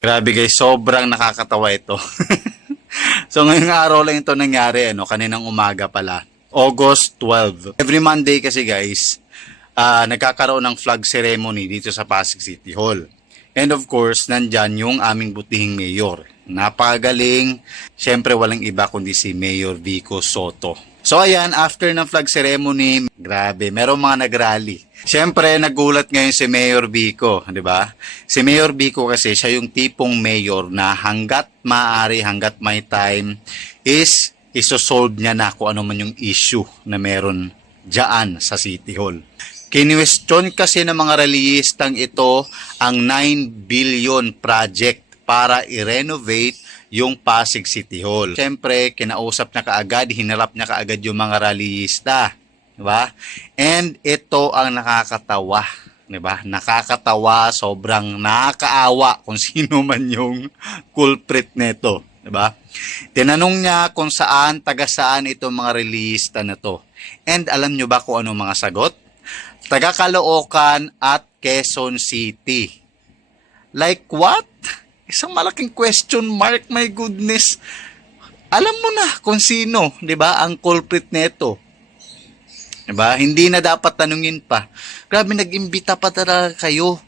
Grabe guys, sobrang nakakatawa ito. so ngayong araw lang ito nangyari, ano, kaninang umaga pala. August 12. Every Monday kasi guys, ah nagkakaroon ng flag ceremony dito sa Pasig City Hall. And of course, nandyan yung aming butihing mayor. Napakagaling. Siyempre, walang iba kundi si Mayor Vico Soto. So ayan, after ng flag ceremony, grabe, merong mga nagrally. Siyempre, nagulat ngayon si Mayor Vico, di ba? Si Mayor Vico kasi siya yung tipong mayor na hanggat maaari, hanggat may time, is isosolve niya na kung ano man yung issue na meron dyan sa City Hall. Kinwestiyon kasi ng mga reliyistang ito ang 9 billion project para i-renovate yung Pasig City Hall. Siyempre, kinausap niya kaagad, hinarap niya kaagad yung mga rallyista. Diba? And ito ang nakakatawa. Diba? Nakakatawa, sobrang nakakaawa kung sino man yung culprit nito. Diba? Tinanong niya kung saan, taga saan itong mga releasista na to. And alam nyo ba kung ano mga sagot? Taga Caloocan at Quezon City. Like what? Isang malaking question mark, my goodness. Alam mo na kung sino, 'di ba, ang culprit nito. 'Di ba? Hindi na dapat tanungin pa. Grabe nag-imbita pa talaga kayo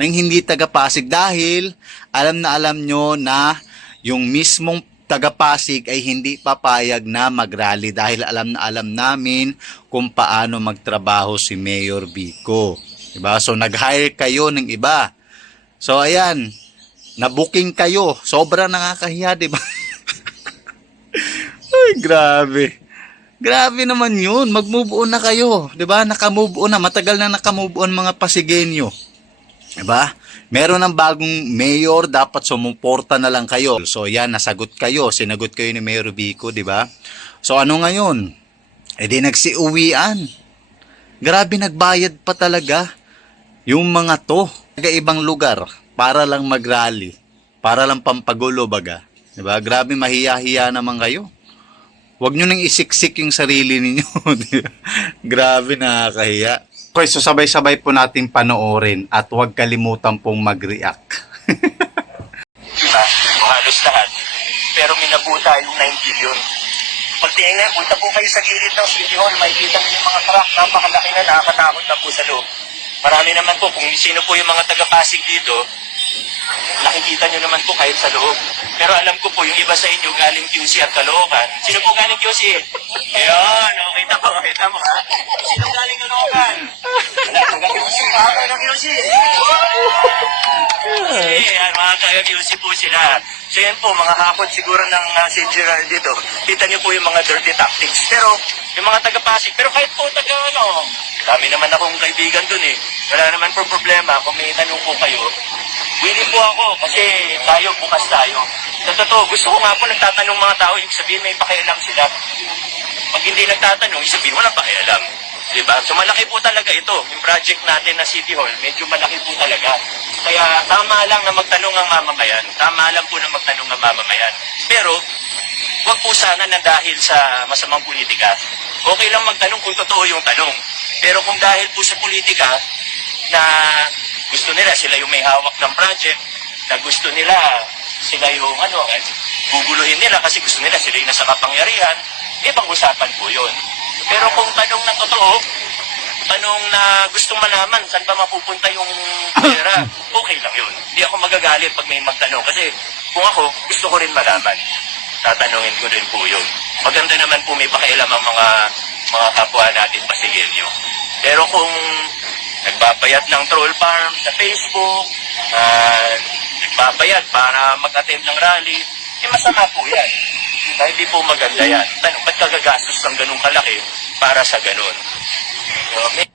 ng hindi taga Pasig dahil alam na alam nyo na yung mismong taga Pasig ay hindi papayag na magrally dahil alam na alam namin kung paano magtrabaho si Mayor Vico. 'Di ba? So nag-hire kayo ng iba. So ayan, na-booking kayo. Sobrang nakakahiya, 'di ba? Ay, grabe. Grabe naman yun. Mag-move on na kayo. ba? Naka-move on na. Matagal na naka-move on mga Pasigenyo. ba? Meron ng bagong mayor, dapat sumuporta na lang kayo. So yan, nasagot kayo. Sinagot kayo ni Mayor Vico, 'di ba? So ano ngayon? Eh di nagsiuwian. Grabe nagbayad pa talaga yung mga to. Taga ibang lugar para lang magrally. Para lang pampagulo baga. 'Di ba? Grabe mahiya-hiya naman kayo. Huwag nyo nang isiksik yung sarili ninyo. Grabe nakakahiya. Okay, so sabay-sabay po natin panoorin at huwag kalimutan pong mag-react. Halos lahat. Pero minabuta yung 9 billion. Pag tingnan, punta po kayo sa gilid ng City Hall, makikita niyo yung mga crack, napakalaki na, nakakatakot na po sa loob. Marami naman po, kung sino po yung mga taga-Pasig dito, nakikita niyo naman po kahit sa loob. Pero alam ko po, yung iba sa inyo galing QC at Caloocan. Sino po galing QC? Ayun, oh, kita mo, kita mo ha. Sino galing Caloocan? Wala, taga-QC, ha? Taga-QC. Eh, yan, mga taga-QC po sila. So yan po, mga hapon siguro ng uh, St. Gerard dito. Kita niyo po yung mga dirty tactics. Pero, yung mga taga-Pasig, pero kahit po taga, ano, dami naman akong kaibigan dun eh. Wala naman po problema kung may tanong po kayo. Willing po ako kasi tayo, bukas tayo. Sa totoo, gusto ko nga po nagtatanong mga tao, ibig sabihin may pakialam sila. Pag hindi nagtatanong, ibig sabihin walang pakialam. Diba? So malaki po talaga ito. Yung project natin na City Hall, medyo malaki po talaga. Kaya tama lang na magtanong ang mamamayan. Tama lang po na magtanong ang mamamayan. Pero, wag po sana na dahil sa masamang politika. Okay lang magtanong kung totoo yung tanong. Pero kung dahil po sa politika, na gusto nila sila yung may hawak ng project, na gusto nila sila yung ano, eh, guguluhin nila kasi gusto nila sila yung nasa kapangyarihan, ibang usapan po yun. Pero kung tanong na totoo, tanong na gusto malaman saan ba mapupunta yung pera, okay lang yun. Hindi ako magagalit pag may magtanong kasi kung ako, gusto ko rin malaman. Tatanungin ko rin po yun. Maganda naman po may pakialam ang mga mga kapwa natin pasigilyo. Pero kung nagbabayad ng troll farm sa Facebook, ah, nagbabayad para mag-attend ng rally, eh masama po yan. Diba? Hindi po maganda yan. Tanong, ba't kagagastos ng ganun kalaki para sa ganun? So,